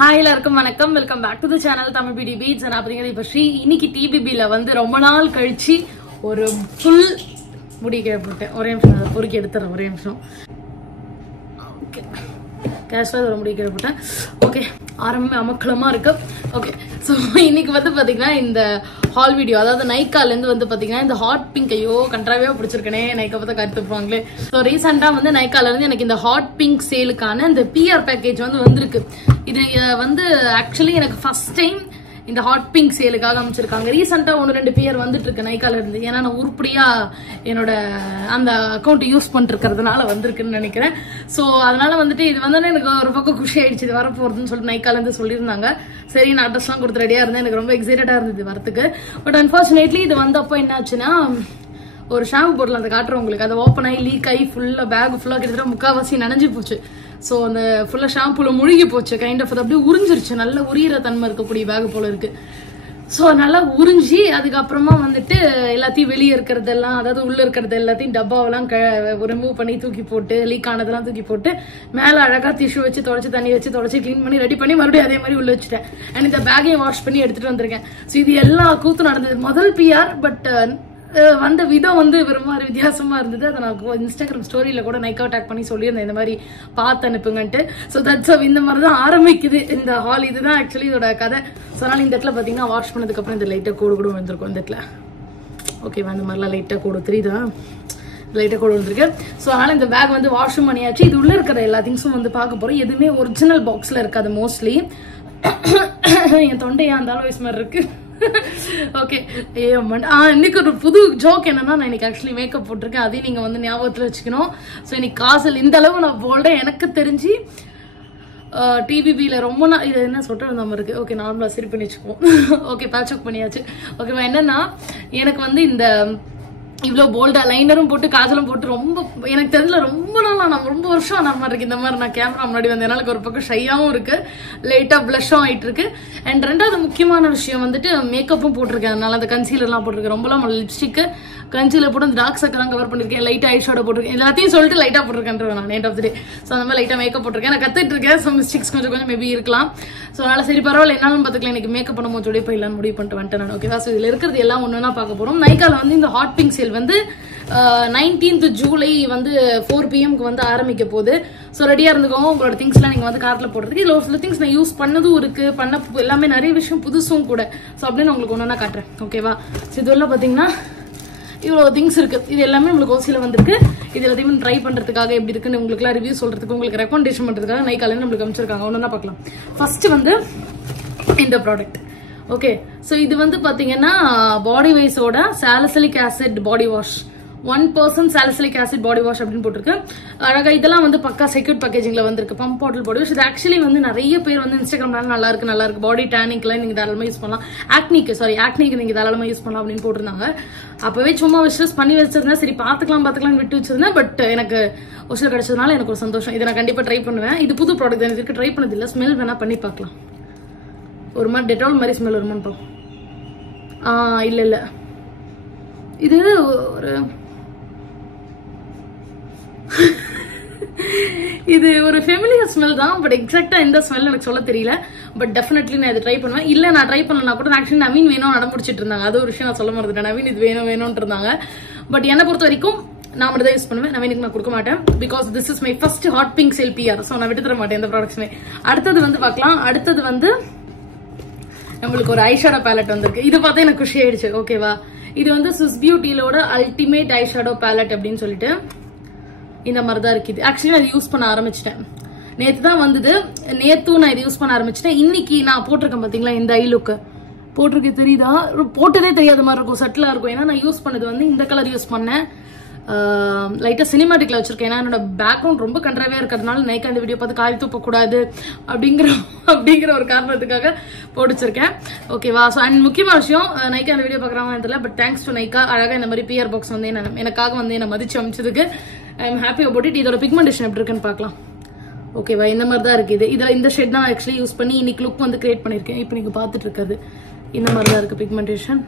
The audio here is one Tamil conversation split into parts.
Hi, எல்லாருக்கும் வணக்கம். Welcome back to the channel Tamil PT beats. நான் அப்படிங்கிறது இப்போ ஸ்ரீ இன்னைக்கு டிபிபில வந்து ரொம்ப நாள் கழிச்சு ஒரு ஃபுல் முடி கேட்பட்டேன். ஒரே நிமிஷம் பொறுக்கி எடுத்துறேன். ஒரே நிமிஷம். ஓகே, கேஷுவல் ஒரு முடி கேட்பட்டேன். ஓகே, ஆரம்பமே அமக்களமா இருக்கு. ஓகே, ஸோ இன்னைக்கு வந்து பாத்தீங்கன்னா இந்த ஹால் வீடியோ, அதாவது நைக்கால இருந்து வந்து பாத்தீங்கன்னா இந்த ஹாட் பிங்க், ஐயோ கண்ட்ராவே பிடிச்சிருக்கனே, நைக்கா பார்த்தா கருத்துப்பாங்களே. ஸோ ரீசெண்டா வந்து நைக்கால இருந்து எனக்கு இந்த ஹாட் பிங்க் சேலுக்கான இந்த பிஆர் பேக்கேஜ் வந்து வந்திருக்கு. இது வந்து ஆக்சுவலி எனக்கு ஃபர்ஸ்ட் டைம் இந்த ஹாட் பிங்க் சேலுக்காக அமைச்சிருக்காங்க. ரீசெண்டா 1-2 பிஆர் வந்துட்டு இருக்கு நைக்கால இருந்து. ஏன்னா நான் உருப்படியா என்னோட அந்த அக்கௌண்ட் யூஸ் பண்ணிருக்கிறதுனால வந்திருக்குன்னு நினைக்கிறேன். ஸோ அதனால வந்துட்டு இது வந்தோடனே எனக்கு ஒரு பக்கம் குஷி ஆயிடுச்சு, இது வரப்போறதுன்னு சொல்லிட்டு நைக்கால இருந்து சொல்லியிருந்தாங்க. சரி, நான் அட்ரஸ் எல்லாம் கொடுத்து ரெடியா இருந்தேன். எனக்கு ரொம்ப எக்ஸைட்டடா இருந்தது வரதுக்கு. பட் அன்பார்ச்சுனேட்லி இது வந்தப்போ என்ன ஆச்சுன்னா, ஒரு ஷாம்பு போட்டல அந்த காட்டுறேன் உங்களுக்கு, அதை ஓப்பன் ஆகி லீக் ஆகி ஃபுல்லா பேக் ஃபுல்லா கிட்டத்தட்ட முக்காவாசி நனைஞ்சு போச்சு. ஸோ அந்த ஃபுல்லா ஷாம்புல முழுகி போச்சு. கைண்ட் ஆஃப் அது அப்படியே உறிஞ்சிருச்சு. நல்ல உரியிற தன்மை இருக்கக்கூடிய பேக் போல இருக்கு. ஸோ நல்லா உறிஞ்சி அதுக்கப்புறமா வந்துட்டு எல்லாத்தையும் வெளியே இருக்கிறதெல்லாம், அதாவது உள்ள இருக்கிறது எல்லாத்தையும் டப்பாவெல்லாம் ரிமூவ் பண்ணி தூக்கி போட்டு, லீக் ஆனதெல்லாம் தூக்கி போட்டு, மேலே அழகா டிஷ்யூ வச்சு தொடச்சி, தண்ணி வச்சு தொடச்சி கிளீன் பண்ணி ரெடி பண்ணி மறுபடியும் அதே மாதிரி உள்ள வச்சுட்டேன். அண்ட் இந்த பேக்கையும் வாஷ் பண்ணி எடுத்துட்டு வந்திருக்கேன். ஸோ இது எல்லா கூத்தும் நடந்தது. முதல் பிஆர், பட் வந்த விதம் வந்து ஒரு மாதிரி வித்தியாசமா இருந்தது. அதை நான் இன்ஸ்டாகிராம் ஸ்டோரியில கூட நைக்கா டேக் பண்ணி சொல்லியிருந்தேன், இந்த மாதிரி பார்த்து அனுப்புங்கன்ட்டு. ஸோ தட்ஸ் இந்த மாதிரி தான் ஆரம்பிக்குது இந்த ஹால். இதுதான் ஆக்சுவலி இதோட கதை. ஸோ அதனால இந்த இடத்துல பார்த்தீங்கன்னா வாஷ் பண்ணதுக்கு அப்புறம் இந்த லைட்டாக கோடு கூட வந்திருக்கும் இந்த இடத்துல. ஓகேவா, இந்த மாதிரிலாம் லைட்டாக கோடு தெரியுதா, லைட்டாக கோடு வந்திருக்கு. ஸோ அதனால இந்த பேக் வந்து வாஷும் பண்ணியாச்சு. இது உள்ள இருக்கிற எல்லா திங்ஸும் வந்து பார்க்க போறோம். எதுவுமே ஒரிஜினல் பாக்ஸ்ல இருக்காது மோஸ்ட்லி. என் தொண்டையா அந்த வயசு மாதிரி இருக்கு. ஓகே, இன்னைக்கு ஒரு புது ஜோக் என்னன்னா, நான் இன்னைக்கு ஆக்சுவலி மேக்கப் போட்டிருக்கேன். அதையும் நீங்க வந்து ஞாபகத்துல வச்சுக்கணும். ஸோ இன்னைக்கு காசல் இந்த அளவு நான் போல்டா எனக்கு தெரிஞ்சு டிபிபியில ரொம்ப நாள் இது என்ன சொல்றது நம்ம இருக்கு. ஓகே, நார்மலா சரி பண்ணி வச்சுக்குவோம். ஓகே, பேட்ச் அப் பண்ணியாச்சு. ஓகேவா, என்னன்னா எனக்கு வந்து இந்த இவ்வளவு போல்டா லைனரும் போட்டு காஜலும் போட்டு ரொம்ப எனக்கு தெரியல, ரொம்ப நாளா நான் ரொம்ப வருஷம் ஆன மாதிரி இருக்கு. இந்த மாதிரி நான் கேமரா முன்னாடி வந்து எனக்கு ஒரு பக்கம் ஷையாவும் இருக்கு, லைட்டா பிளஷும் ஆயிட்டு இருக்கு. அண்ட் ரெண்டாவது முக்கியமான விஷயம் வந்துட்டு மேக்கப்பும் போட்டிருக்கேன். அதனால அந்த கன்சீலர் எல்லாம் போட்டிருக்கேன். ரொம்பலாம் லிப்ஸ்டிக் கன்சீலர் போட்டு அந்த டார்க் சர்க்கிள் கவர் பண்ணிருக்கேன். லைட்டா ஐ ஷேடோ போட்டிருக்கேன். எல்லாத்தையும் சொல்லிட்டு லைட்டா போட்டிருக்கேன் நான் end of the day. So அந்த மாதிரி லைட்டா மேக்கப் போட்டிருக்கேன். நான் கத்துட்டு இருக்கேன். ஸோ மிஸ்டேக்ஸ் கொஞ்சம் கொஞ்சம் மேபி இருக்கலாம். ஸோ அதனால சரி பரவாயில்ல, என்னாலும் பார்த்துக்கலாம். எனக்கு மேக்கப் பண்ணும்போது சொல்லி போயிடலான்னு முடிவு பண்ணிட்டு வந்துட்டேன் நான். ஓகேவா, ஸோ இதுல இருக்கிறது எல்லாம் ஒண்ணுன்னா பார்க்க போறோம். நைக்கால வந்து இந்த ஹாட் பிங்க் சேல் வந்து 19th ஜூலை வந்து 4 PM வந்து ஆரம்பிக்க போகுது. ஸோ ரெடியா இருந்துக்கோங்க. உங்களோட திங்ஸ் எல்லாம் நீங்க வந்து கார்ட்ல போடுறதுக்கு. இதுல ஒரு சில திங்ஸ் நான் யூஸ் பண்ணதும் இருக்கு, பண்ண எல்லாமே நிறைய விஷயம் புதுசும் கூட. ஸோ அப்படின்னு உங்களுக்கு ஒன்னா காட்டுறேன். ஓகேவா, ஸோ இதெல்லாம் பாத்தீங்கன்னா இவ்வளவு திங்ஸ் இருக்கு. இது எல்லாமே உங்களுக்கு ஓசியில வந்திருக்கு. இது எல்லாத்தையும் ட்ரை பண்றதுக்காக எப்படி இருக்குன்னு உங்களுக்கு எல்லாம் ரிவ்யூ சொல்றதுக்கு, உங்களுக்கு ரெக்கமெண்டேஷன் பண்றதுக்காக நைக்கால நம்மளுக்கு அமைச்சிருக்காங்க. ஒன்னா பார்க்கலாம். ஃபர்ஸ்ட் வந்து இந்த ப்ராடக்ட். ஓகே, ஸோ இது வந்து பாத்தீங்கன்னா பாடி வைஸோட salicylic acid body wash, 1% salicylic acid body wash அப்படின்னு போட்டிருக்கு. அழகா இதெல்லாம் வந்து பக்கா செக்யூர் பேக்கேஜிங்ல வந்திருக்கு. Pump bottle body wash. இது ஆக்சுவலி வந்து நிறைய பேர் வந்து இன்ஸ்டாகிராம்ல நல்லா இருக்கு பாடி டேனிங்லாம் நீங்க தாராளமா யூஸ் பண்ணலாம். ஆக்னிக்கு நீங்க தாராளமா யூஸ் பண்ணலாம் அப்படின்னு போட்டிருந்தாங்க. அப்பவே சும்மா விஷஸ் பண்ணி வச்சிருந்தேன். சரி பாத்துக்கலாம் விட்டு வச்சிருந்தேன். பட் எனக்கு ஒஷர் கிடைச்சதுனால எனக்கு ஒரு சந்தோஷம். இதை நான் கண்டிப்பா ட்ரை பண்ணுவேன். இது புது ப்ராடக்ட், எனக்கு ட்ரை பண்ணது இல்ல. ஸ்மெல் வேணா பண்ணி பார்க்கலாம். ஒரு மாதிரி டெட்டால் மாதிரி ஸ்மெல் வருமான்னு. இல்ல இது ஒரு இது ஒரு ஃபெமிலியர் ஸ்மெல் தான். பட் எக்ஸாக்டா எந்த ஸ்மெல் எனக்கு சொல்ல தெரியல. பட் டெஃபினெட்லி நான் இதை ட்ரை பண்ணுவேன். இல்ல நான் ட்ரை பண்ணலனா கூட ஆக்சுவலி நவீன் வேணும் நடமுடிச்சிட்டு இருந்தாங்க. அது ஒரு விஷயம் நான் சொல்ல மறந்துட்டேன். நவீன் இது வேணும்னு இருந்தாங்க. பட் என்னை பொறுத்த வரைக்கும் நான் மட்டும் தான் யூஸ் பண்ணுவேன். நவீனுக்கு நான் கொடுக்க மாட்டேன். Because this is my first hot pink sale PR. So நான் விட்டு தர மாட்டேன் எந்த ப்ராடக்ட்ஸுமே. அடுத்தது வந்து பார்க்கலாம். அடுத்தது வந்து நம்மளுக்கு ஒரு ஐஷேடோ பேலட் வந்திருக்கு. இது பார்த்தா எனக்கு குஷி ஆயிடுச்சு. ஓகேவா, இது வந்து ஸ்விஸ் பியூட்டிலோட அல்டிமேட் ஐஷேடோ பேலட் அப்படின்னு சொல்லிட்டு இந்த மாதிரி தான் இருக்குது. ஆக்சுவலி நான் யூஸ் பண்ண ஆரம்பிச்சிட்டேன். நேத்து தான் வந்தது. நேத்தும் நான் இது யூஸ் பண்ண ஆரம்பிச்சிட்டேன். இன்னைக்கு நான் போட்டிருக்கேன் பாத்தீங்களா, இந்த ஐ லுக் போட்டிருக்கு தெரியுதா? போட்டதே தெரியாத மாதிரி இருக்கும், சட்டிலா இருக்கும். ஏன்னா நான் யூஸ் பண்ணது வந்து இந்த கலர் யூஸ் பண்ணேன். லைட்டா சினிமாட்டிக்ல வச்சிருக்கேன். ஏன்னா என்னோட பேக்ரவுண்ட் ரொம்ப கண்ட்ராவியா இருக்கிறதுனால நைக்கா இந்த வீடியோ பார்த்து காய் தூப்ப கூடாது அப்படிங்கிற ஒரு காரணத்துக்காக போட்டுச்சிருக்கேன். ஓகேவா, ஸோ அண்ட் முக்கியமான விஷயம், நைக்கா இந்த வீடியோ பாக்குறாங்கன்னு தெரியல. பட் தேங்க்ஸ் டு நைக்கா, அழகா இந்த மாதிரி பிஆர் பாக்ஸ் வந்து எனக்காக வந்து என்ன மதிச்சு அமைச்சதுக்கு I am happy about it. இதோட பிக்மெண்டேஷன் எப்படி இருக்குன்னு பார்க்கலாம். ஓகேவா, இந்த மாதிரி தான் இருக்கு. இதுல இந்த ஷேட் தான் ஆக்சுவலி யூஸ் பண்ணி இன்னைக்கு லுக் வந்து கிரியேட் பண்ணிருக்கேன். இப்போ நீங்க பாத்துட்டு இருக்கிறது இந்த மாதிரி தான் இருக்கு பிக்மெண்டேஷன்.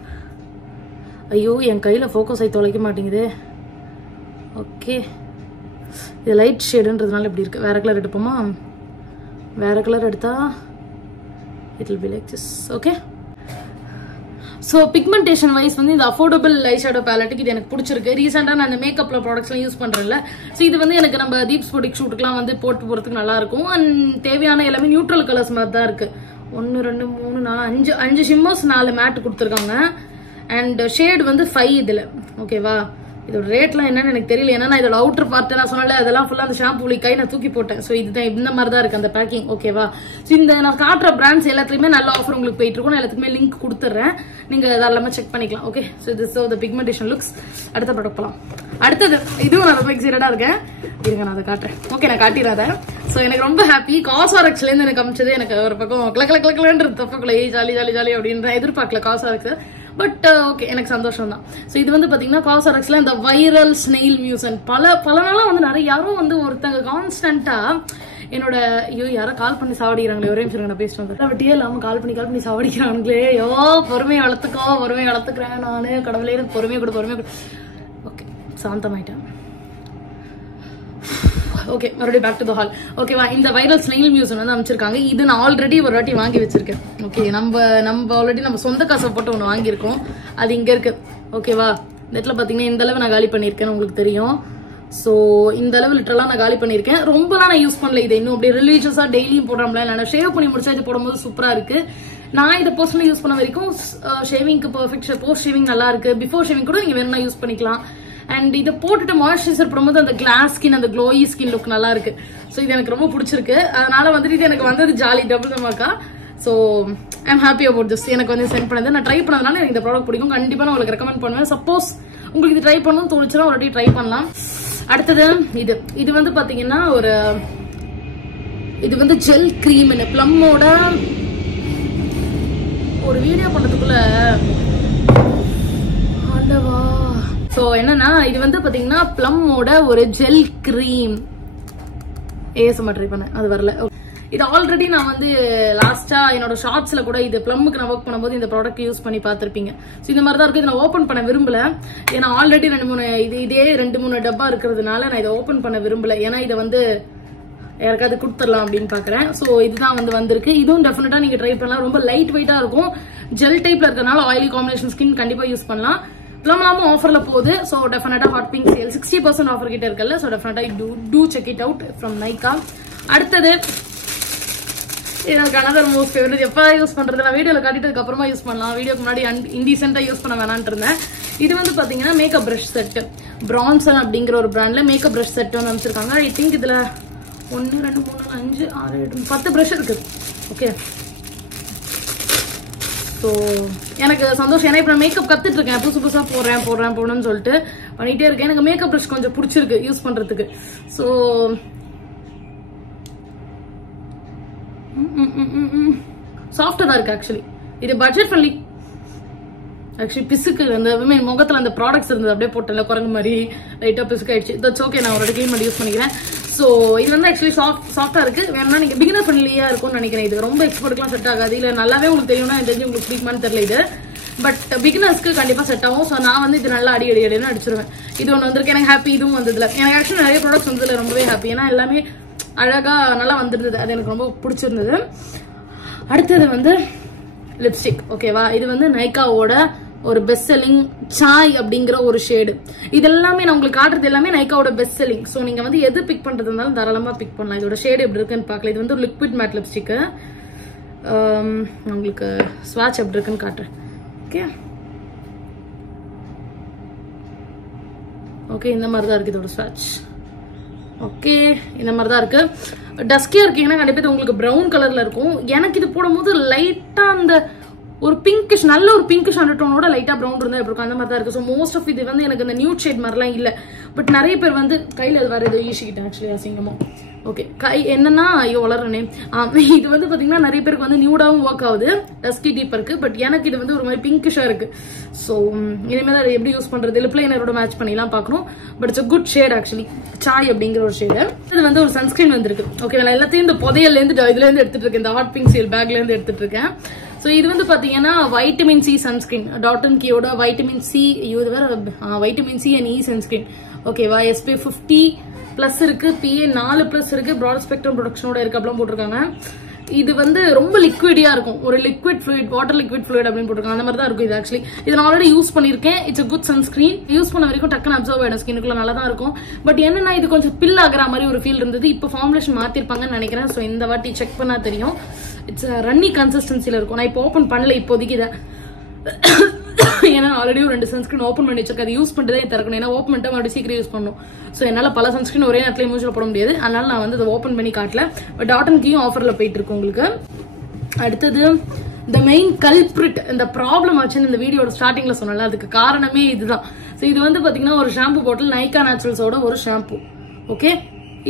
ஐயோ, என் கையில ஃபோக்கஸ் ஆகி தொலைக்க மாட்டேங்குது. ஓகே, இது லைட் ஷேடுன்றதுனால இப்படி இருக்கு. வேற கலர் எடுப்போமா? வேற கலர் எடுத்தா it will be like this. Okay, so pigmentation wise வந்து இந்த affordable eyeshadow palette இது எனக்கு பிடிச்சிருக்கு. ரீசெண்டா நான் இந்த மேக்கப்ல ப்ராடக்ட்ஸ்லாம் யூஸ் பண்றேன்ல, சோ இது வந்து எனக்கு நம்ம தீப்ஸ் பொடிக் ஷூட்டுக்குலாம் வந்து போட்டு போறதுக்கு நல்லா இருக்கும். அண்ட் தேவையான எல்லாமே நியூட்ரல் கலர்ஸ் மாதிரி தான் இருக்கு. 1 2 3 4 5 ஷிம்மர்ஸ் 4 மேட் கொடுத்துருக்காங்க. அண்ட் ஷேட் வந்து 5 இதுல. ஓகேவா, இதோட ரேட்லாம் என்னன்னு எனக்கு தெரியல. ஏன்னா இதோட அவுட்டர் பார்ட் நான் சொன்னல, அதெல்லாம் ஃபுல்லா அந்த ஷாம்பு கை நான் தூக்கி போட்டேன். சோ இதுதான் இந்த மாதிரி தான் இருக்கு அந்த பேக்கிங். ஓகேவா, சோ இந்த நான் காட்டுற பிராண்ட்ஸ் எல்லாத்துலயுமே நல்ல ஆஃபர் உங்களுக்கு போயிட்டு இருக்கும். நான் எல்லாத்துக்குமே லிங்க் கொடுத்துறேன், நீங்க அதெல்லாமே செக் பண்ணிக்கலாம். Okay, so this the pigmentation looks. அடுத்த ப்ராடக்ட் போலாம். அடுத்தது இதுவும் நான் ரொம்ப எக்ஸைட்டடா இருக்கேன். இருங்க நான் அதை காட்டுறேன். ஓகே, நான் காட்டிடாதேன். சோ எனக்கு ரொம்ப ஹாப்பி. காஸ்ஆர்எக்ஸ்ல இருந்து எனக்கு அமைச்சது. எனக்கு ஒரு பக்கம் கிளக்கிறது தப்பக்குள்ள ஜாலி ஜாலி ஜாலி அப்படின்னு எதிர்பார்க்கல காஸ்ஆர்எக்ஸ். பட் ஓகே, எனக்கு சந்தோஷம் தான். சோ இது வந்து பாத்தீங்கன்னா காஸ்ஆர்எக்ஸ்ல இந்த வைரல் ஸ்னெயில் மியூசன் பல நாளா வந்து நிறைய யாரும் வந்து ஒருத்தங்க கான்ஸ்டன்டா என்னோட ஐயோ யாரோ கால் பண்ணி சாவடிக்கிறாங்களே, ஒரே நிமிஷம் நான் பேசிட்டு வந்தேன். வட்டியே இல்லாம கால் பண்ணி சாவடிக்கிறாங்களே. ஐயோ பொறுமையை வளர்த்துக்கிறேன் நானு. கடவுளே பொறுமையை கொடு. ஓகே, சாந்தமாயிட்டேன். ஓகே, மறுபடியும் பேக் டு தி ஹால். ஓகேவா, இந்த வைரல் ஸ்னெயில் மியூசியம் வந்து அமைச்சிருக்காங்க. இது நான் ஆல்ரெடி ஒரு வாட்டி வாங்கி வச்சிருக்கேன். ஓகே, நம்ம ஆல்ரெடி நம்ம சொந்த காசை போட்டு ஒன்று வாங்கியிருக்கோம். அது இங்க இருக்கு. ஓகேவா, இந்த இடத்துல பாத்தீங்கன்னா இந்த அளவு நான் காலி பண்ணிருக்கேன், உங்களுக்கு தெரியும். சோ இந்த அளவு லிட்டரலா நான் காலி பண்ணிருக்கேன். ரொம்பலாம் நான் யூஸ் பண்ணல. இது இன்னும் அப்படியே ரிலீஜியஸா டெய்லியும் போடுறோம்ல, நான் ஷேவ் பண்ணி முடிச்சா இது போடும்போது சூப்பரா இருக்கு. நான் இதை பர்சனலி யூஸ் பண்ண வரைக்கும் ஷேவிங்க்கு பெர்ஃபெக்ட். போஸ்ட் ஷேவிங் நல்லா இருக்கு. பிஃபோர் ஷேவிங் கூட நீங்க வேணும்னா யூஸ் பண்ணிக்கலாம். அண்ட் இதை போட்டுட்டு மாய்ஸ்சரைசர் போடும்போது அந்த கிளாஸ் ஸ்கின், அந்த க்ளோயி ஸ்கின் லுக் நல்லா இருக்கு. சோ இது எனக்கு ரொம்ப பிடிச்சிருக்கு. அதனால வந்துட்டு இது எனக்கு வந்தது jolly double dhamaka. So I am happy about this. எனக்கு வந்து சென்ட் பண்ணது நான் ட்ரை பண்ணதுனால எனக்கு இந்த ப்ராடக்ட் பிடிக்கும். கண்டிப்பா நான் உங்களுக்கு ரெக்கமெண்ட் பண்ணுவேன். சப்போஸ் உங்களுக்கு இது ட்ரை பண்ணணும்னு தோணுச்சுன்னா ஒரு வாட்டி ட்ரை பண்ணலாம். அடுத்தது இது வந்து பாத்தீங்கன்னா இது வந்து ஜெல் கிரீம். பிளம்மோட ஒரு வீடியோ பண்றதுக்குள்ள ஆண்டவா. சோ என்னன்னா இது வந்து பாத்தீங்கன்னா பிளம்மோட ஒரு ஜெல் கிரீம். ஏஎஸ்எம் ட்ரை பண்ணேன், அது வரல. இது ஆல்ரெடி நான் வந்து லாஸ்டா என்னோட ஷார்ட்ஸ்ல கூட இது பிளம்முக்கு நான் ஒர்க் பண்ணும்போது இந்த ப்ராடக்ட் யூஸ் பண்ணி பார்த்திருப்பீங்க. சோ இந்த மாதிரி தான் இருக்கு. இதை நான் ஓபன் பண்ண விரும்பல. ஏன்னா ஆல்ரெடி 2-3 டப்பா இருக்கிறதுனால நான் இதை ஓபன் பண்ண விரும்பல. ஏன்னா இதை வந்து யாருக்காவது கொடுத்துடலாம் அப்படின்னு பாக்குறேன். சோ இதுதான் வந்து வந்திருக்கு. இதுவும் டெஃபினட்டா நீங்க ட்ரை பண்ணலாம். ரொம்ப லைட் வெயிட்டா இருக்கும். ஜெல் டைப்ல இருக்கறனால ஆயிலி காம்பினேஷன் ஸ்கின் கண்டிப்பா யூஸ் பண்ணலாம். பிளம்லாமும் ஆஃபர்ல போகுது. சோ டெஃபினட்டா ஹாட் பிங்க் சேல் 60% ஆஃபர் கிட்ட இருக்குல்ல. சோ டெஃபினட்டா to check it out from Nykaa. அடுத்தது எனக்கு another most favorite. எப்ப யூஸ் பண்றது நான் வீடியோல காட்டிட்டதுக்கு அப்புறமா யூஸ் பண்ணலாம். வீடியோக்கு முன்னாடி இன்டீசென்ட்டா யூஸ் பண்ண வேணாம்னு இருந்தேன். இது வந்து பாத்தீங்கன்னா மேக்கப் பிரஷ் செட். பிரான்சன் அப்படிங்கிற ஒரு பிராண்ட்ல மேக்கப் பிரஷ் செட் வந்து அமைச்சிருக்காங்க. ஐ திங்க் இதுல 1 2 3 5 6 7 10 பிரஷ் இருக்கு. ஓகே, ஸோ எனக்கு சந்தோஷம். ஏன்னா இப்போ நான் மேக்கப் கத்துட்டு இருக்கேன். புதுசா போடுறேன்னு சொல்லிட்டு பண்ணிட்டே இருக்கேன். எனக்கு மேக்கப் பிரஷ் கொஞ்சம் பிடிச்சிருக்கு யூஸ் பண்றதுக்கு. ஸோ சாஃப்டா தான் இருக்கு. ஆக்சுவலி இது பட்ஜெட் ஃப்ரெண்ட்லி. ஆக்சுவலி பிசுக்கு அந்த முகத்துல அந்த ப்ராடக்ட்ஸ் இருந்தது அப்படியே போட்டல குரங்கு மாதிரி லைட்டா பிசுக்கு ஆயிடுச்சு. தட்ஸ் ஓகே, நான் ஒரு கிளீன் பண்ணி யூஸ் பண்ணிக்கிறேன். சோ இது வந்து ஆக்சுவலி சாஃப்டா இருக்கு. வேணும்னா நீங்க பிகினர் ஃப்ரெண்ட்லியா இருக்கும்னு நினைக்கிறேன். இது ரொம்ப எக்ஸ்பர்ட்க்குலாம் செட் ஆகாது. இல்ல நல்லாவே உங்களுக்கு தெரியும்னா தெரிஞ்சு உங்களுக்கு பிடிக்குமான்னு தெரியல இது. பட் பிகினர்ஸ்க்கு கண்டிப்பா செட் ஆகும். சோ நான் வந்து இது நல்லா அடின்னு அடிச்சிருவேன். இது ஒன்று வந்திருக்கு. எனக்கு ஹாப்பி. இதுவும் வந்ததுல எனக்கு ஆக்சுவலி நிறைய ப்ராடக்ட்ஸ் வந்ததுல ரொம்பவே ஹாப்பி. ஏன்னா எல்லாமே அழகா நல்லா வந்துருந்தது. அது எனக்கு ரொம்ப பிடிச்சிருந்தது. அடுத்தது வந்து லிப்ஸ்டிக். ஓகேவா, இது வந்து நைகாவோட ஒரு பெஸ்ட் செல்லிங் சாய் அப்படிங்கிற ஒரு ஷேடு. இது எல்லாமே நான் உங்களுக்கு காட்டுறது எல்லாமே நைகாவோட பெஸ்ட் செல்லிங். சோ நீங்க வந்து எது பிக் பண்றது இருந்தாலும் தாராளமா பிக் பண்ணலாம். இதோட ஷேடு எப்படி இருக்குன்னு பார்க்கலாம். இது வந்து ஒரு லிக்விட் மேட் லிப்ஸ்டிக். உங்களுக்கு ஸ்வாட்ச் எப்படி இருக்குன்னு காட்டுறேன். ஓகே ஓகே, இந்த மாதிரி தான் இருக்கு இதோட ஸ்வாட்ச். ஓகே, இந்த மாதிரி தான் இருக்கு. டஸ்கியா இருக்கீங்கன்னா கண்டிப்பா உங்களுக்கு பிரவுன் கலர்ல இருக்கும். எனக்கு இது போடும்போது லைட்டா அந்த ஒரு பிங்கிஷ், நல்ல ஒரு பிங்கிஷ் அண்டர்டோனோட லைட்டா பிரவுன் இருந்தா எப்படி இருக்கும் அந்த மாதிரி தான் இருக்கு. ஸோ மோஸ்ட் ஆஃப் இது வந்து எனக்கு இந்த நியூட் ஷேட் மாதிரிலாம் இல்ல. பட் நிறைய பேர் வந்து கையில அது வேற ஏதோ ஈஷிக்கிட்டேன் ஆக்சுவலி அசிங்கமா. ஓகே, கை என்னன்னா ஐயோ வளர்றனே. இது வந்து பாத்தீங்கன்னா நிறைய பேருக்கு வந்து நியூடாவும் ஒர்க் ஆகுது, டஸ்கி டீப் இருக்கு. பட் எனக்கு இது வந்து ஒரு மாதிரி பிங்கிஷா இருக்கு. ஸோ இனிமேல் அதை எப்படி யூஸ் பண்றது, லிப் லைனரோட மேட்ச் பண்ணிலாம் பார்க்கணும். But it's good shade actually, Sai அப்படிங்கிற ஒரு ஷேடு. இது வந்து ஒரு சன்ஸ்கிரீன் வந்திருக்கு. ஓகே, நான் எல்லாத்தையும் இந்த புதையல்ல இருந்து இதுல இருந்து எடுத்துட்டு இருக்கேன். இந்த ஹாட் பிங்க் சீல் பேக்ல இருந்து எடுத்துட்டு இருக்கேன். சோ இது வந்து பாத்தீங்கன்னா vitamin C sunscreen, dot and கியோட வைட்டமின் சி, இது வேற vitamin C and E sunscreen. ஓகேவா, SPF 50+ இருக்கு, PA 4+ இருக்கு, ப்ராட் ஸ்பெக்ட்ரம் ப்ரொடக்ஷனோட இருக்கு அப்படிலாம் போட்டிருக்காங்க. இது வந்து ரொம்ப லிக்விடியா இருக்கும், ஒரு liquid fluid, water liquid fluid அப்படின்னு போட்டிருக்காங்க, அந்த மாதிரி தான் இருக்கும் இது. ஆக்சுவலி இது நான் ஆல்ரெடி யூஸ் பண்ணிருக்கேன். It's a good sunscreen. Use பண்ண வரைக்கும் டக்குன்னு அப்சர்வ் ஆயிடும் ஸ்கின்னுக்குள்ள, நல்லா தான் இருக்கும். பட் என்னன்னா இது கொஞ்சம் பில் ஆகிற மாதிரி ஒரு ஃபீல் இருந்தது. இப்போ ஃபார்முலேஷன் மாத்திருப்பாங்கன்னு நினைக்கிறேன். ஸோ இந்த வாட்டி செக் பண்ணா தெரியும். இட்ஸ் ரன்னி கன்சிஸ்டன்சில இருக்கும். நான் இப்போ ஓப்பன் பண்ணல இப்போதைக்கு இதை, ஏன்னா ஆல்ரெடி ஒரு 2 சன்ஸ்கிரீன் ஓப்பன் பண்ணி வச்சிருக்கேன். அதை யூஸ் பண்ணிட்டு தான் திறக்கணும். ஏன்னா ஓப்பன் பண்ணிட்டு மறுபடியும் சீக்கிரம் யூஸ் பண்ணணும். ஸோ என்னால பல சன்ஸ்கிரீன் ஒரே நேரத்துல மூஞ்சில போட முடியாது. அதனால நான் வந்து அதை ஓப்பன் பண்ணி காட்டல. பட் டாட் அண்ட் கீயும் ஆஃபர்ல போயிட்டு இருக்கு உங்களுக்கு. அடுத்தது இந்த மெயின் கல்பிரிட், இந்த ப்ராப்ளம் ஆச்சுன்னு இந்த வீடியோட ஸ்டார்டிங்ல சொன்னல, அதுக்கு காரணமே இதுதான். ஸோ இது வந்து பாத்தீங்கன்னா ஒரு ஷாம்பு பாட்டில், நைகா நேச்சுரல்ஸோட ஒரு ஷாம்பு. ஓகே,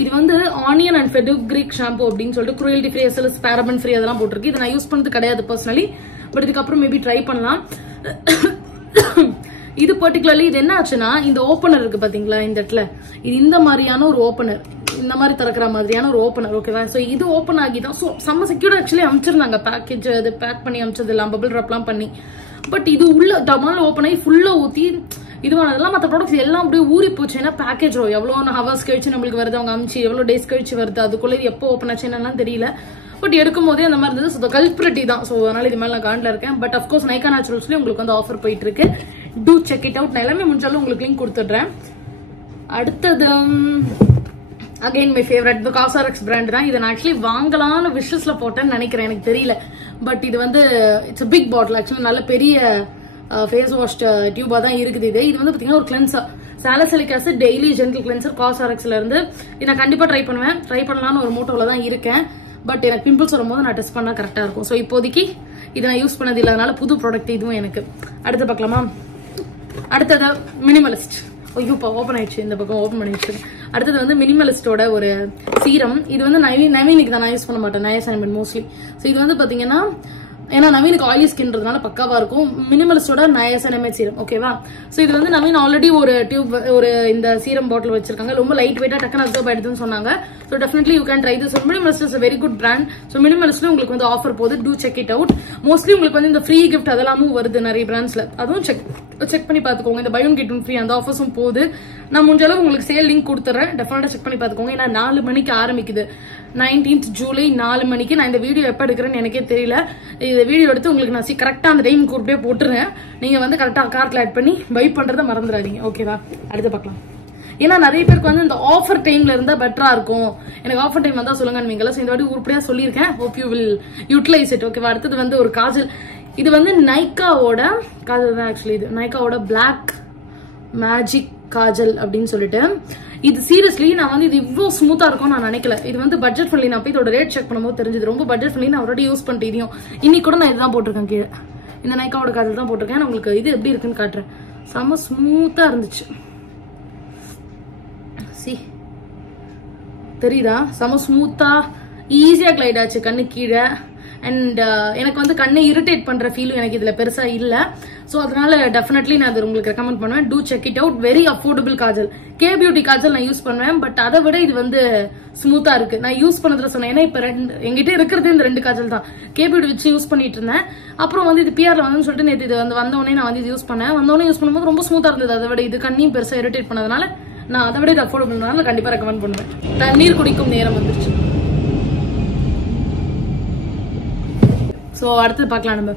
இது வந்து ஆனியன் அண்ட் ஃபெனுக்ரீக் ஷாம்பு அப்படின்னு சொல்லிட்டு குரூயல்டி ஃப்ரீ, எஸ்எல்எஸ், பாராபன் ஃப்ரீ அதெல்லாம் போட்டிருக்கு. இதை நான் யூஸ் பண்ணது கிடையாது பர்சனலி. பட் இதுக்கப்புறம் மேபி ட்ரை பண்ணலாம். இது பர்டிகுலர்லி இது என்ன ஆச்சுன்னா, இந்த ஓப்பனர் இருக்கு பாத்தீங்களா இந்த இடத்துல, இது இந்த மாதிரியான ஒரு ஓப்பனர், இந்த மாதிரி திறக்கிற மாதிரியான ஒரு ஓப்பனர். ஓகேவா? சோ இது ஓப்பன் ஆகி தான் செம்ம செக்யூர்ட் ஆக்சுவலி அமைச்சிருந்தாங்க. பேக்கேஜ் அது பேக் பண்ணி அமைச்சது எல்லாம், பபிள் ரப்லாம் பண்ணி. பட் இது உள்ள டமால் ஓப்பன் ஆகி ஃபுல்லா ஊத்தி இதுவானதெல்லாம் மற்ற ப்ராடக்ட்ஸ் எல்லாம் அப்படியே ஊறி போச்சு. ஏன்னா பேக்கேஜ் எவ்வளவு ஹவர்ஸ் கழிச்சு நம்மளுக்கு வருது, அவங்க அமிச்சு எவ்வளவு டேஸ் கழிச்சு வருது, அதுக்குள்ள இது எப்போ ஓப்பன் ஆச்சு என்னன்னா தெரியல. பட் எடுக்கும் போதே அந்த மாதிரி இருந்தது. ஸோ கல்பிரிட்டி தான். ஸோ அதனால இது மேலே நான் காண்டில் இருக்கேன். பட் அஃப்கோர்ஸ் நைகா நேச்சுரல்ஸ்லேயும் உங்களுக்கு வந்து ஆஃபர் போயிட்டு இருக்கு. To check it out. நான் எல்லாமே முடிஞ்சாலும் உங்களுக்கு லிங்க் கொடுத்துடுறேன். அடுத்தது அகைன் மை ஃபேவரட் காசாரெக்ஸ் பிராண்ட் தான். இதை நான் ஆக்சுவலி வாங்கலான்னு விஷஸ்ல போட்டேன்னு நினைக்கிறேன், எனக்கு தெரியல. பட் இது வந்து it's a big bottle. Actually நல்ல பெரிய ஃபேஸ் வாஷ் டியூபா தான் இருக்குது. இது வந்து பாத்தீங்கன்னா ஒரு cleanser, salicylic acid daily gentle cleanser காசாரெக்ஸ்ல இருந்து. இதை நான் கண்டிப்பா ட்ரை பண்ணுவேன். ட்ரை பண்ணலாம்னு ஒரு மோட்டோல தான் இருக்கேன். பட் எனக்கு பிம்பிள்ஸ் வரும்போது நான் டெஸ்ட் பண்ணா கரெக்டா இருக்கும். ஸோ இப்போதைக்கு இதை நான் யூஸ் பண்ணது இல்லாதனால புது ப்ராடக்ட் இதுவும் எனக்கு. அடுத்து பார்க்கலாமா? அடுத்தது மினிமலிஸ்ட். ஐயோப்பா ஓப்பன் ஆயிடுச்சு, இந்த பக்கம் ஓப்பன் பண்ணிடுச்சு. அடுத்தது வந்து மினிமலிஸ்டோட ஒரு சீரம். இது வந்து நவீனுக்கு தான், நான் யூஸ் பண்ண மாட்டேன் நயசைன்மெண்ட் மோஸ்ட்லி. ஸோ இது வந்து பாத்தீங்கன்னா, ஏன்னா நவீனுக்கு ஆயிலி ஸ்கின்றதுனால பக்காவா இருக்கும். மினிமலிஸ்டோட நயசைனமைட் சீரம். ஓகேவா? ஸோ இது வந்து நவீன் ஆல்ரெடி ஒரு டியூப், ஒரு இந்த சீரம் பாட்டில் வச்சிருக்காங்க. ரொம்ப லைட் வெயிட்டா டக்குன்னு அப்சர்வ் ஆயிடுதுன்னு சொன்னாங்க. So definitely you can try this. Minimalist is a very good brand. So மினிமலிஸ்ட்ல உங்களுக்கு வந்து ஆஃபர் போகுது. Do check it out. Mostly உங்களுக்கு வந்து இந்த ஃப்ரீ கிஃப்ட் அதெல்லாமும் வருது நிறைய பிராண்ட்ஸ்ல. அதுவும் செக் பண்ணி பாத்துக்கோங்க. இந்த buy one get one free அந்த ஆஃபர்ஸும் போகுது. நான் முடிஞ்ச அளவு உங்களுக்கு சேல் லிங்க் கொடுத்துறேன். டெஃபினட்டா செக் பண்ணி பாத்துக்கோங்க. ஏன்னா 4 மணிக்கு ஆரம்பிக்குது. 19th ஜூலை 4 மணிக்கு. நான் இந்த வீடியோ எப்ப எடுக்கிறேன்னு எனக்கே தெரியல. இந்த வீடியோ எடுத்து உங்களுக்கு நான் கரெக்டா அந்த டைம் கூப்பிட்டே போட்டுருங்க. நீங்க வந்து கரெக்டா கார்ட்ல ஆட் பண்ணி பை பண்றதை மறந்துடாதீங்க. ஓகேவா? அடுத்து பார்க்கலாம். ஏன்னா நிறைய பேருக்கு வந்து இந்த ஆஃபர் டைம்ல இருந்தா பெட்டரா இருக்கும். எனக்கு ஆஃபர் டைம் வந்தா சொல்லுங்க. இந்த வாட்டி உருப்படியா சொல்லியிருக்கேன். Hope you will utilise it. ஓகேவா? அடுத்தது வந்து ஒரு காஜல். இது வந்து நைக்காவோட காஜல் தான். ஆக்சுவலி இது நைக்காவோட பிளாக் மேஜிக் காஜல் அப்படின்னு சொல்லிட்டு. இது சீரியஸ்லி நான் வந்து இது இவ்வளவு ஸ்மூத்தா இருக்கும் நான் நினைக்கல. இது வந்து பட்ஜெட் ஃப்ரெண்ட்லி. நான் போய் இதோட ரேட் செக் பண்ணும்போது தெரிஞ்சது ரொம்ப பட்ஜெட் ஃப்ரெண்ட்லி. நான் ஆல்ரெடி யூஸ் பண்ணிட்டு இதையும் இன்னைக்கு கூட நான் இதுதான் போட்டிருக்கேன். கீழே இந்த நைக்காவோட காஜல் தான் போட்டிருக்கேன். உங்களுக்கு இது எப்படி இருக்குன்னு காட்டுறேன். செம்ம ஸ்மூத்தா இருந்துச்சு. சி தெரியுதா? செம்ம ஸ்மூத்தா ஈஸியா கிளைட் ஆச்சு கண்ணு கீழே. அண்ட் எனக்கு வந்து கண்ணை இரிட்டேட் பண்ற ஃபீலும் எனக்கு இதுல பெருசா இல்ல. சோ அதனால டெஃபினெட்லி நான் அது உங்களுக்கு ரெக்கமெண்ட் பண்ணுவேன். To check it out. Very affordable kajal. Kay Beauty kajal நான் யூஸ் பண்ணுவேன். பட் அதை விட இது வந்து ஸ்மூத்தா இருக்கு. நான் யூஸ் பண்ணதுல சொன்னேன். ஏன்னா இப்ப எங்கிட்ட இருக்கிறது இந்த 2 காஜல் தான். கே பியூட்டி வச்சு யூஸ் பண்ணிட்டு இருந்தேன். அப்புறம் வந்து இது பிஆர்ல வந்து சொல்லிட்டு நேற்று இது வந்து வந்தோடனே நான் வந்து இது யூஸ் பண்ணேன். வந்தோடனே யூஸ் பண்ணும்போது ரொம்ப ஸ்மூத்தா இருந்தது. அதை விட இது கண்ணையும் பெருசா இரிட்டேட் பண்ணதுனால நான் அதை விட இது அஃபோர்டபிள் கண்டிப்பா ரெக்கமெண்ட் பண்ணுவேன். தண்ணீர் குடிக்கும் நேரம் வந்துருச்சு. சோ அடுத்து பார்க்கலாம். நம்ம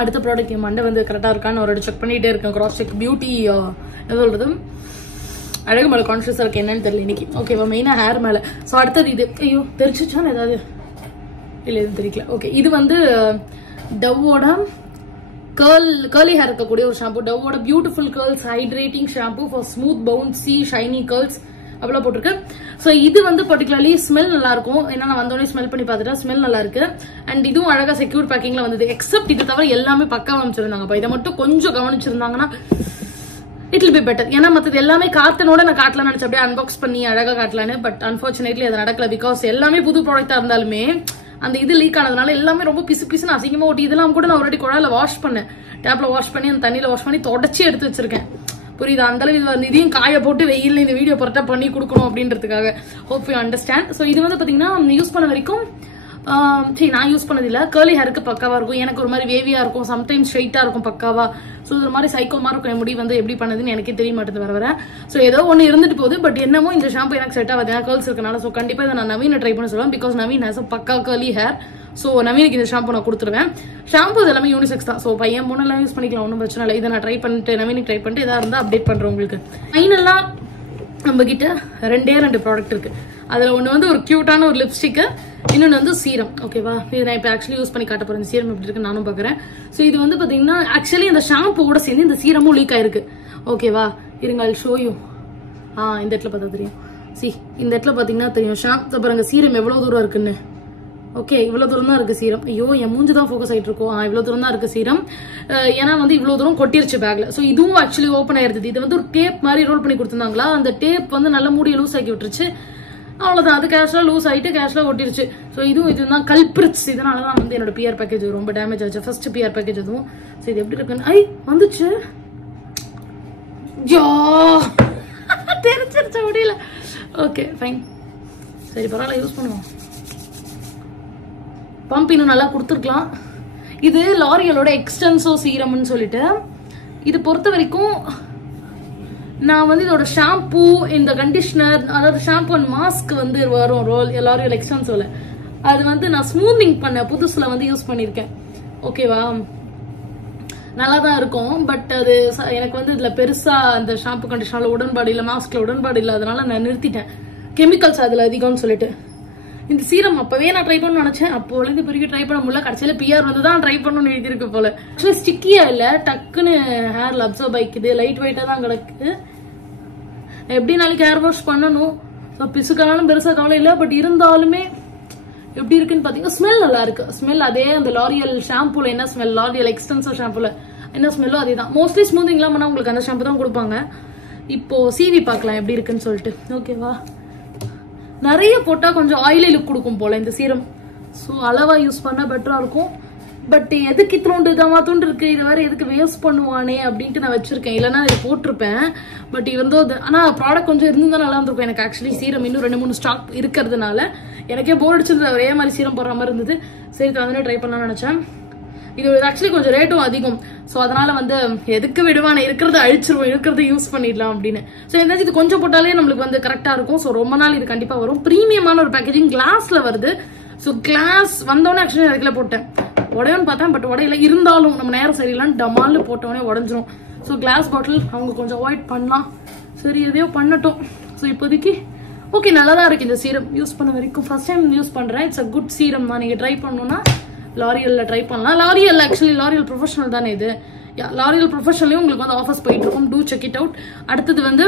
அடுத்த ப்ராடக்ட் என் மண்டை வந்து கரெக்டா இருக்கான்னு ஒரு செக் பண்ணிட்டே இருக்கேன். கிராஸ் செக் பியூட்டி என்ன சொல்றது, அழகு மேல கான்சியஸா இருக்கு என்னன்னு தெரியல இன்னைக்கு. ஓகேவா? மெயினா ஹேர் மேல. சோ அடுத்தது இது. ஐயோ தெரிச்சுச்சான்னு ஏதாவது இல்ல, எதுவும் தெரியல. ஓகே, இது வந்து டவ்வோட curly hair இருக்கக்கூடிய ஒரு ஷாம்பு. டவ்வோட beautiful curls hydrating shampoo for smooth bouncy shiny curls அவ்வளவு போட்டிருக்கு. சோ இது வந்து பர்டிகுலர்லி ஸ்மெல் நல்லா இருக்கும். ஏன்னா நான் வந்தோடனே ஸ்மெல் பண்ணி பார்த்துட்டா ஸ்மெல் நல்லா இருக்கு. அண்ட் இதுவும் அழகா செக்யூர் பேக்கிங்ல வந்தது. எக்ஸப்ட் இது தவிர எல்லாமே பக்காவா அமைச்சிருந்தாங்க. இதை மட்டும் கொஞ்சம் கவனிச்சிருந்தாங்கன்னா இட் வில் பி பெட்டர். ஏன்னா மற்றது எல்லாமே கார்ட்டனோட நான் காட்டலாம்னு நினைச்சேன், அப்படியே அன்பாக்ஸ் பண்ணி அழகா காட்டலான்னு. பட் அன்பார்ச்சுனேட்லி அது நடக்கல. பிகாஸ் எல்லாமே புது ப்ராடக்டா இருந்தாலுமே அந்த இது லீக் ஆனதுனால எல்லாமே ரொம்ப பிசு பிசுன்னு அசிங்கமா ஓட்டி. இதெல்லாம் கூட நான் ஆல்ரெடி குழாயில வாஷ் பண்ணேன். டேப்ல வாஷ் பண்ணி அந்த தண்ணியில வாஷ் பண்ணி தொடச்சி எடுத்து வச்சிருக்கேன். புரியுது? அந்த அளவு இதையும் காய போட்டு வெயில்ல இந்த வீடியோ பொறுத்தா பண்ணி கொடுக்கணும் அப்படின்றதுக்காக. Hope you understand. சோ இது வந்து பாத்தீங்கன்னா யூஸ் பண்ண வரைக்கும் நான் யூஸ் பண்ணதில்லை. கேர்லி ஹேருக்கு பக்காவா இருக்கும், எனக்கு ஒரு மாதிரி வேவியா இருக்கும், சம்டைம்ஸ் ஸ்ட்ரைட்டா இருக்கும் பக்காவா. ஸோ ஒரு மாதிரி சைக்கோமா இருக்கும். என் முடி வந்து எப்படி பண்ணதுன்னு எனக்கே தெரிய மாட்டேது வர. ஸோ ஏதோ ஒன்று இருந்துட்டு போகுது. பட் என்னமோ இந்த ஷாம்பு எனக்கு செட் ஆகாது, கேர்ள்ஸ் இருக்கனால. ஸோ கண்டிப்பா இதை நான் நவீன ட்ரை பண்ண சொல்லுவேன். பிகாஸ் நவீன் ஹேஸ் பக்கா கேர்லி ஹேர். ஸோ நவீனுக்கு இந்த ஷாம்பு நான் கொடுத்துருவேன். ஷாம்பு எல்லாமே யூனிசெக்ஸ் தான். ஸோ பையன் பொண்ணெல்லாம் யூஸ் பண்ணிக்கலாம், ஒன்றும் பிரச்சனை இல்லை. இதை நான் ட்ரை பண்ணிட்டு நவீனுக்கு ட்ரை பண்ணிட்டு எதாவது இருந்தால் அப்டேட் பண்றேன் உங்களுக்கு. ஃபைனலாக நம்ம கிட்ட 2 ப்ராடக்ட் இருக்கு. அதுல ஒண்ணு வந்து ஒரு கியூட்டான ஒரு லிப்ஸ்டிக், இன்னொன்று வந்து சீரம். ஓகேவா, இது நான் இப்போ ஆக்சுவலி யூஸ் பண்ணி காட்ட போறேன். சீரம் எப்படி இருக்கு நானும் பாக்குறேன். ஸோ இது வந்து பாத்தீங்கன்னா ஆக்சுவலி இந்த ஷாம்பூவோட சேர்ந்து இந்த சீரமும் லீக் ஆயிருக்கு. ஓகேவா, இருங்க ஷோ யூ. இந்த இடத்துல பார்த்தா தெரியும். இந்த இடத்துல பாத்தீங்கன்னா தெரியும் ஷாம்பு பாருங்க சீரம் எவ்வளவு தூரம் இருக்குன்னு. ஓகே, இவ்வளவு தூரம் தான் இருக்கு சீரம். ஐயோ என் மூஞ்சி தான் ஃபோக்கஸ் ஆயிட்டு இருக்கும். இவ்வளவு தூரம் தான் இருக்கு சீரம். ஏன்னா வந்து இவ்வளவு தூரம் கொட்டிருச்சு பேக்ல. ஸோ இதுவும் ஆக்சுவலி ஓப்பன் ஆயிருந்தது. இது வந்து ஒரு டேப் மாதிரி ரோல் பண்ணி கொடுத்துருந்தாங்களா, அந்த டேப் வந்து நல்ல மூடியை லூஸ் ஆக்கி விட்டுருச்சு. அவ்வளவுதான், அது கேஷ்ல லூஸ் ஆயிட்டு கேஷ்ல ஒட்டிருச்சு. ஸோ இதுதான் கல்பிரிட்ஸ். இதனாலதான் வந்து என்னோட பிஆர் பேக்கேஜ் ரொம்ப டேமேஜ் ஆச்சு. ஃபர்ஸ்ட் பிஆர் பேக்கேஜ் அதுவும். ஸோ இது எப்படி இருக்குன்னு வந்துச்சு. தெரிஞ்சிருச்ச முடியல. ஓகே ஃபைன், சரி பரவாயில்ல, யூஸ் பண்ணுவோம். பம்ப் இன்னும் நல்லா கொடுத்துருக்கலாம். இது லாரியலோட எக்ஸ்டென்சோ சீரம்னு சொல்லிட்டு. இது பொறுத்த வரைக்கும் நான் வந்து இதோட ஷாம்பூ, இந்த கண்டிஷனர், அதாவது ஷாம்பூ அண்ட் மாஸ்க் வந்து வரும் லாரியல் எக்ஸ்டென்சோல. அது வந்து நான் ஸ்மூத்னிங் பண்ண புதுசுல வந்து யூஸ் பண்ணிருக்கேன். ஓகேவா, நல்லா தான் இருக்கும். பட் அது எனக்கு வந்து இதுல பெருசா அந்த ஷாம்பூ கண்டிஷனர்ல உடன்பாடு இல்லை, மாஸ்க்ல உடன்பாடு இல்லை. அதனால நான் நிறுத்திட்டேன். கெமிக்கல்ஸ் அதுல அதிகம்னு சொல்லிட்டு. இந்த சீரம் அப்பவே நான் ட்ரை பண்ண நினைச்சேன். அப்போல இருந்து பெரிய ட்ரை பண்ண முடியல. கடைசியில பிஆர் வந்து தான் ட்ரை பண்ணணும்னு எழுதிருக்கு போல. ஆக்சுவலி ஸ்டிக்கியா இல்ல, டக்குன்னு ஹேர்ல அப்சர்வ் ஆயிக்குது. லைட் வெயிட்டா தான் கிடக்கு. எப்படி நாளைக்கு ஹேர் வாஷ் பண்ணணும். பிசுக்கானாலும் பெருசா கவலை இல்லை. பட் இருந்தாலுமே எப்படி இருக்குன்னு பாத்தீங்கன்னா ஸ்மெல் நல்லா இருக்கு. ஸ்மெல் அதே அந்த லாரியல் ஷாம்பூல என்ன ஸ்மெல், லாரியல் எக்ஸ்டென்சோ ஷாம்பூல என்ன ஸ்மெல்லோ அதே தான். மோஸ்ட்லி ஸ்மூத்திங்லாம் பண்ணா உங்களுக்கு அந்த ஷாம்பு தான் கொடுப்பாங்க. இப்போ சிவி பார்க்கலாம் எப்படி இருக்குன்னு சொல்லிட்டு. ஓகேவா, நிறைய போட்டா கொஞ்சம் ஆயிலி லுக் கொடுக்கும் போல இந்த சீரம். ஸோ அளவா யூஸ் பண்ணா பெட்டரா இருக்கும். பட் எதுக்கு இத்தோண்டு தூண்டு இருக்கு, இது வேற எதுக்கு வேஸ்ட் பண்ணுவானே அப்படின்ட்டு நான் வச்சிருக்கேன். இல்லைன்னா இதை போட்டிருப்பேன். பட் இவன் ஆனா ப்ராடக்ட் கொஞ்சம் இருந்தா நல்லா இருந்திருக்கும். எனக்கு ஆக்சுவலி சீரம் இன்னும் 2-3 ஸ்டாக் இருக்கிறதுனால எனக்கே போர் அடிச்சிருந்தது. ஒரே மாதிரி சீரம் போடுற மாதிரி இருந்தது. சரி வந்து ட்ரை பண்ணலாம்னு நினைச்சேன். இது ஆக்சுவலி கொஞ்சம் ரேட்டும் அதிகம். ஸோ அதனால வந்து எதுக்கு விடுவானே, இருக்கிறத அழிச்சிருவோம், இருக்கிறத யூஸ் பண்ணிடலாம் அப்படின்னு. ஸோ எதாச்சும் இது கொஞ்சம் போட்டாலே நம்மளுக்கு வந்து கரெக்டா இருக்கும். ஸோ ரொம்ப நாள் இது கண்டிப்பா வரும். பிரீமியமான ஒரு பேக்கேஜிங், கிளாஸ்ல வருது. ஸோ கிளாஸ் வந்தோடனே ஆக்சுவலி அதுக்குள்ள போட்டேன். உடையோன்னு பார்த்தேன், பட் உடையில. இருந்தாலும் நம்ம நேரம் சரியில்லைன்னு டமால்னு போட்டோடனே உடஞ்சிரும். ஸோ கிளாஸ் பாட்டில் அவங்க கொஞ்சம் அவாய்ட் பண்ணலாம். சரி எதையோ பண்ணட்டும். ஸோ இப்போதைக்கு ஓகே, நல்லா தான் இருக்கு இந்த சீரம். யூஸ் பண்ண வரைக்கும் ஃபர்ஸ்ட் டைம் யூஸ் பண்றேன். இட்ஸ் அ குட் சீரம் தான். நீங்க ட்ரை பண்ணணும்னா லாரியல்ல ட்ரை பண்ணலாம். லாரியல் ஆக்சுவலி லாரியல் ப்ரொஃபஷனல் தானே இது. லாரியல் ப்ரொஃபஷனலையும் உங்களுக்கு வந்து ஆஃபர்ஸ் போயிட்டு இருக்கும். To check it out. அடுத்தது வந்து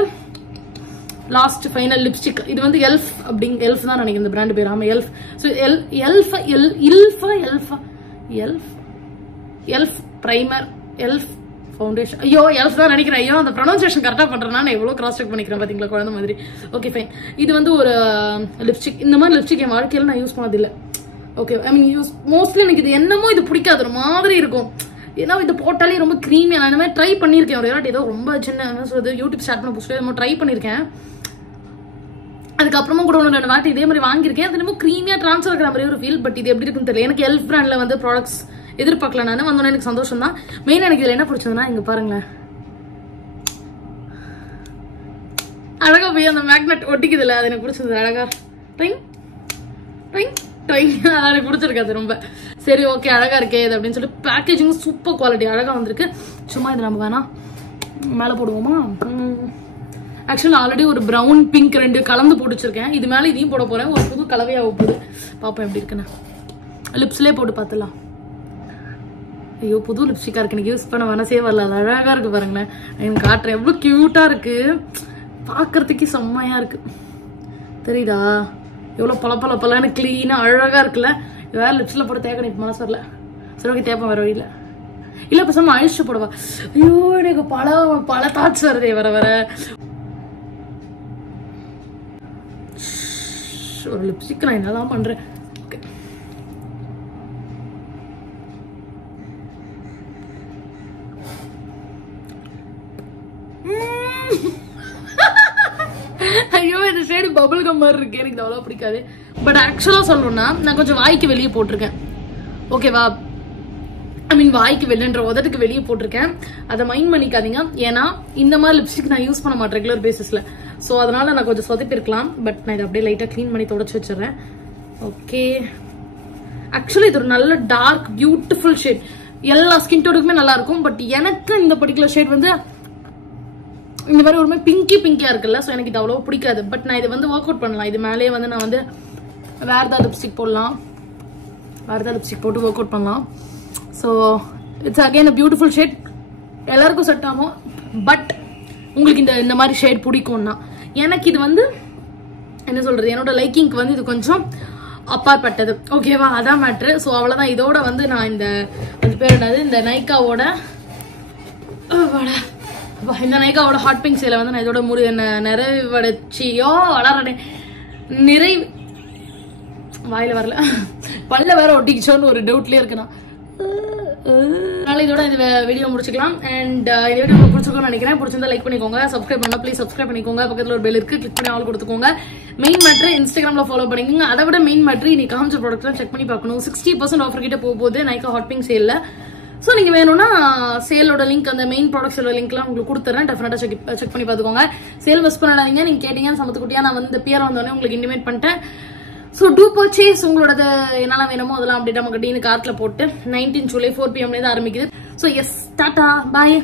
லாஸ்ட் ஃபைனல் லிப்ஸ்டிக். இது வந்து எல்ஃப் அப்படிங்க, எல்ஃப் தான் நினைக்கிறேன் இந்த பிராண்ட் பேர். ஆமா elf. So elf primer, elf foundation. ஐயோ எல்ஃப் தான் நினைக்கிறேன். ஐயோ அந்த ப்ரொனன்சியேஷன் கரெக்டாக பண்றேன்னா நான் எவ்வளோ கிராஸ் செக் பண்ணிக்கிறேன் பாத்தீங்களா, குழந்தை மாதிரி. Okay fine. இது வந்து ஒரு லிப்ஸ்டிக். இந்த மாதிரி லிப்ஸ்டிக் என் வாழ்க்கையில நான் யூஸ் பண்ணதில்லை. ஓகே, ஐ மீன் யூஸ் மோஸ்ட்லி எனக்கு இது என்னமோ இது பிடிக்காது, ஒரு மாதிரி இருக்கும். ஏன்னா இது போட்டாலே ரொம்ப க்ரீமியா. நான் இந்த மாதிரி ட்ரை பண்ணியிருக்கேன் ஒரு வாட்டி. ஏதோ ரொம்ப சின்ன என்ன சொல்றது, யூடியூப் ஸ்டார்ட் பண்ண புதுசுல ட்ரை பண்ணியிருக்கேன். அதுக்கப்புறமா கூட 1-2 வாட்டி இதே மாதிரி வாங்கியிருக்கேன். அது ரொம்ப க்ரீமியா ட்ரான்ஸ்ஃபர் ஆகிற மாதிரி ஒரு ஃபீல். பட் இது எப்படி இருக்குன்னு தெரியல. எனக்கு எல்ஃப் பிராண்ட்ல வந்து ப்ராடக்ட்ஸ் எதிர்பார்க்கல. நான் வந்தோன்னே எனக்கு சந்தோஷம் தான். மெயின் எனக்கு இதுல என்ன பிடிச்சதுன்னா, இங்க பாருங்களேன், அழகா போய் அந்த மேக்னெட் ஒட்டிக்குது இல்ல, அது எனக்கு பிடிச்சது. அழகா ட்ரைங் ட்ரைங் ட்ரைங், அதான் எனக்கு பிடிச்சிருக்காது ரொம்ப. சரி ஓகே, அழகா இருக்கே இது அப்படின்னு சொல்லிட்டு பேக்கேஜிங் சூப்பர் குவாலிட்டி, அழகா வந்திருக்கு. சும்மா இது நம்ம வேணா மேல போடுவோமா? ஆக்சுவலி ஆல்ரெடி ஒரு ப்ரௌன் பிங்க் 2 கலந்து போட்டு வச்சிருக்கேன். இது மேல இதையும் போட போறேன். ஒரு புது கலவையாக போகுது. பாப்போம் எப்படி இருக்குன்னு. லிப்ஸ்லேயே போட்டு பார்த்துலாம். ஐயோ புது லிப்ஸ்டிக்கா இருக்கு, எனக்கு யூஸ் பண்ண மனசே வரல. அது அழகா இருக்கு பாருங்களேன். எனக்கு காட்டுறேன் எவ்வளவு கியூட்டா இருக்கு, பாக்குறதுக்கு செம்மையா இருக்கு. தெரியுதா எவ்வளவு பல கிளீனா அழகா இருக்குல்ல. வேற லிப்ஸ்ல போட்டு தேக்க எனக்கு மனசு வரல. சரி ஓகே, தேப்பம் வர வழியில இல்ல பேசாம அழிச்சு போடுவா. ஐயோ எனக்கு பல தாட்ஸ் வருதே வர வர. ஒரு லிப்ஸ்டிக் நான் என்னதான் பண்றேன். ஐயோ இந்த ஷேடு பபிள் கம் மாதிரி இருக்கு, எனக்கு அவ்வளவு பிடிக்காது. பட் ஆக்சுவலா சொல்லணும்னா நான் கொஞ்சம் வாய்க்கு வெளியே போட்டிருக்கேன். ஓகேவா, ஐ மீன் வாய்க்கு வெளியன்ற உதட்டுக்கு வெளியே போட்டிருக்கேன். அதை மைண்ட் பண்ணிக்காதீங்க. ஏன்னா இந்த மாதிரி லிப்ஸ்டிக் நான் யூஸ் பண்ண மாட்டேன் ரெகுலர் பேசிஸ்ல. ஸோ அதனால நான் கொஞ்சம் சொதப்பிருக்கலாம். பட் நான் இதை அப்படியே லைட்டா க்ளீன் பண்ணி தொடச்சு வச்சிடறேன். ஓகே, ஆக்சுவலி இது ஒரு நல்ல டார்க் பியூட்டிஃபுல் ஷேட். எல்லா ஸ்கின் டோனுக்குமே நல்லா இருக்கும். பட் எனக்கு இந்த பர்டிகுலர் ஷேட் வந்து இந்த மாதிரி ஒரு மாதிரி பிங்கியா இருக்குல்ல. ஸோ எனக்கு இது அவ்வளோ பிடிக்காது. பட் நான் இதை வந்து ஒர்க் அவுட் பண்ணலாம். இது மேலேயே வந்து நான் வந்து வேற ஏதாவது லிப்ஸ்டிக் போடலாம். வேற ஏதாவது லிப்ஸ்டிக் போட்டு ஒர்க் அவுட் பண்ணலாம். So it's again a beautiful shade. எல்லாருக்கும் செட் ஆகும். பட் உங்களுக்கு இந்த மாதிரி ஷேட் பிடிக்கும்னா, எனக்கு இது வந்து என்ன சொல்றது, என்னோட லைக்கிங்க்கு வந்து இது கொஞ்சம் அப்பாற்பட்டது. ஓகேவா, அதான் மேட்ரு. ஸோ அவ்வளோதான். இதோட வந்து நான் இந்த பேர் என்னது, இந்த நைக்காவோட ஹாட் பிங்க் சேலை வந்து நான் இதோட நிறைவடைச்சியோ வளரடே நிறைவு வாயில வரல, பல்ல வேற ஒட்டிக்கிச்சோன்னு ஒரு டவுட்லயே இருக்குண்ணா. அதனால இதோட இந்த வீடியோ முடிச்சுக்கலாம். அண்ட் இந்த வீடியோ உங்களுக்கு பிடிச்சிருக்கும்னு நினைக்கிறேன். பிடிச்சிருந்தா லைக் பண்ணிக்கோங்க. சப்ஸ்கிரைப் பண்ணா ப்ளீஸ் சப்ஸ்கிரைப் பண்ணிக்கோங்க. பக்கத்துல ஒரு பெல் இருக்கு, கிளிக் பண்ணி ஆல் கொடுத்துக்கோங்க. மெயின் மேட்ரு இன்ஸ்டாகிராம்ல ஃபாலோ பண்ணிக்கோங்க. அதை விட மெயின் மேட்ரு இன்னைக்கு காமிச்ச ப்ராடக்ட்லாம் செக் பண்ணி பார்க்கணும். 60% ஆஃபர் கிட்ட போகுது நைக்கா ஹாட் பிங்க் சேல்ல. ஸோ நீங்க வேணும்னா சேலோட லிங்க், அந்த மெயின் ப்ராடக்ட்ஸோட லிங்க்லாம் உங்களுக்கு கொடுத்துறேன். டெஃபினட்டா செக் பண்ணி பார்த்துக்கோங்க. சேல் மிஸ் பண்ணாதீங்க. நீங்க கேட்டீங்கன்னா சமத்துக்குட்டியா நான் வந்து பேர் வந்தோடனே உங்களுக்கு இன்டிமேட் பண்ணிட்டேன். So to purchase. உங்களோட என்னெல்லாம் வேணுமோ அதெல்லாம் அப்படியே நமக்கு டீனு கார்ட்ல போட்டு 19 ஜூலை 4 PM ஆரம்பிக்குது. ஸோ எஸ், டாடா, பாய்.